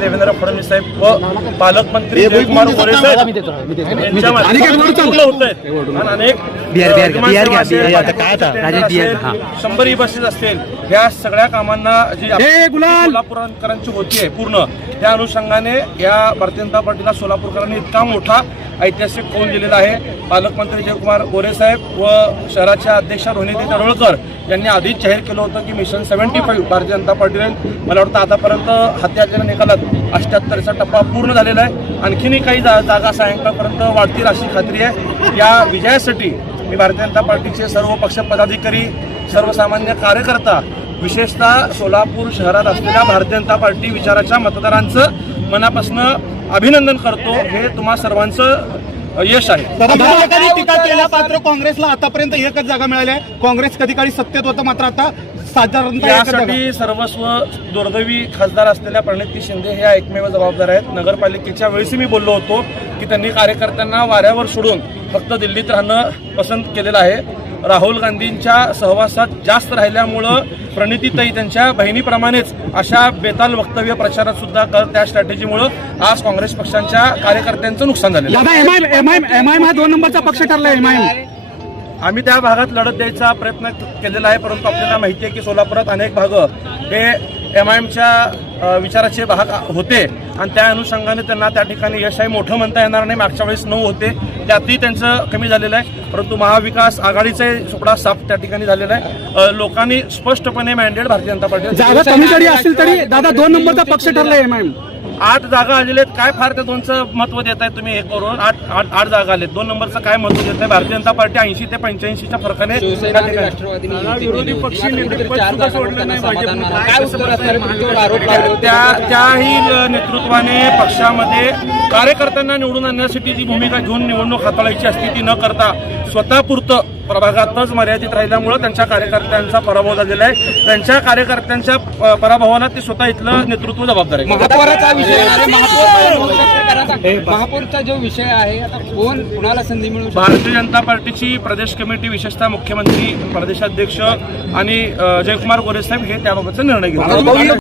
देवेंद्र फडणवीस साहेब व पालकमंत्री जयकुमार गोरे साहेब यांच्या माध्यमातून होत आहेत. अनेक बिहार- बिहार- बिहार घ्या, बिहार. काय आता? राजेश बिहार, हा. शंभर ई बसेस असतील ह्या सगळ्या कामांना जी सोलापूरकरांची होती आहे पूर्ण त्या अनुषंगाने या भारतीय जनता पार्टीला सोलापूरकरांनी इतका मोठा ऐतिहासिक कौल दिलेला आहे पालकमंत्री जयकुमार गोरे साहेब व शहराच्या अध्यक्षा रोहिणी तडवळकर यांनी आधीच जाहीर केलं होतं की mission seventy five Bharatiya Janata पार्टीने मला वाटतं आतापर्यंत हाती आलेल्या निकालात अठ्ठ्याहत्तरचा टप्पा पूर्ण झालेला आहे आणखीनही काही जा जागा सायंकाळपर्यंत वाढतील अशी खात्री आहे या विजयासाठी मी भारतीय जनता पार्टीचे सर्व पक्ष पदाधिकारी सर्वसामान्य कार्यकर्ता विशेषतः सोलापूर शहरात असलेल्या भारतीय जनता पार्टी विचाराच्या मतदारांचं मनापासून अभिनंदन करतो. हे तुम्हा सर्वांचं यश आहे. टीका केल्या मात्र काँग्रेसला आतापर्यंत एकच जागा मिळाली आहे. काँग्रेस कधी काळी सत्तेत होतं मात्र आता. यासाठी सर्वस्व दुर्दैवी खासदार असलेल्या प्रणिती शिंदे हे एकमेव जबाबदार आहेत. नगरपालिकेच्या वेळेसही मी बोललो होतो की त्यांनी कार्यकर्त्यांना वाऱ्यावर सोडून फक्त दिल्लीत राहणं पसंत केलेलं आहे. राहुल गांधींच्या सहवासात जास्त राहिल्यामुळं प्रणितीताई त्यांच्या बहिणीप्रमाणेच अशा बेताल वक्तव्य प्रचारात सुद्धा करत त्या स्ट्रॅटेजीमुळं आज काँग्रेस पक्षांच्या कार्यकर्त्यांचं नुकसान झालेलं आहे. दोन नंबरचा पक्ष ठरला एमआयएम आम्ही त्या भागात लढत द्यायचा प्रयत्न केलेला आहे परंतु आपल्याला माहिती आहे की सोलापुरात अनेक भाग हे एम आय एमच्या विचाराचे भाग होते. आणि त्या अनुषंगाने त्यांना त्या ठिकाणी यश आहे. मोठं म्हणता येणार नाही. मागच्या वेळेस नऊ होते. त्यातही त्यांचं कमी झालेलं आहे. परंतु महाविकास आघाडीचे सुपडा साफ त्या ठिकाणी झालेला आहे. लोकांनी स्पष्टपणे मॅन्डेट भारतीय जनता जागा पार्टी कमी जरी असतील तरी दादा दोन नंबरचा पक्ष ठरला एमआयएम आठ जागा आलेले आहेत. काय फार त्या दोनचं महत्त्व देत आहे तुम्ही हे करून आठ आठ आठ जागा आलेत. दोन नंबरचं काय महत्त्व देत आहे भारतीय जनता पार्टी ऐंशी ते पंच्याऐंशीच्या फरकाने विरोधी पक्ष त्याही नेतृत्वाने पक्षामध्ये कार्यकर्त्यांना निवडून आणण्यासाठी जी भूमिका घेऊन निवडणूक हाताळायची असते ती न करता स्वतःपुरतं प्रभागातच मर्यादित राहिल्यामुळं त्यांच्या कार्यकर्त्यांचा पराभव झालेला आहे. त्यांच्या कार्यकर्त्यांच्या पराभवाला ते स्वतः इथलं नेतृत्व जबाबदार आहे. महापौराचा विषय महापौरचा जो विषय आहे आता कोण कुणाला संधी मिळू शकते? भारतीय जनता पार्टीची प्रदेश कमिटी विशेषतः मुख्यमंत्री प्रदेशाध्यक्ष आणि जयकुमार गोरे साहेब हे त्याबाबतचा निर्णय घेतात.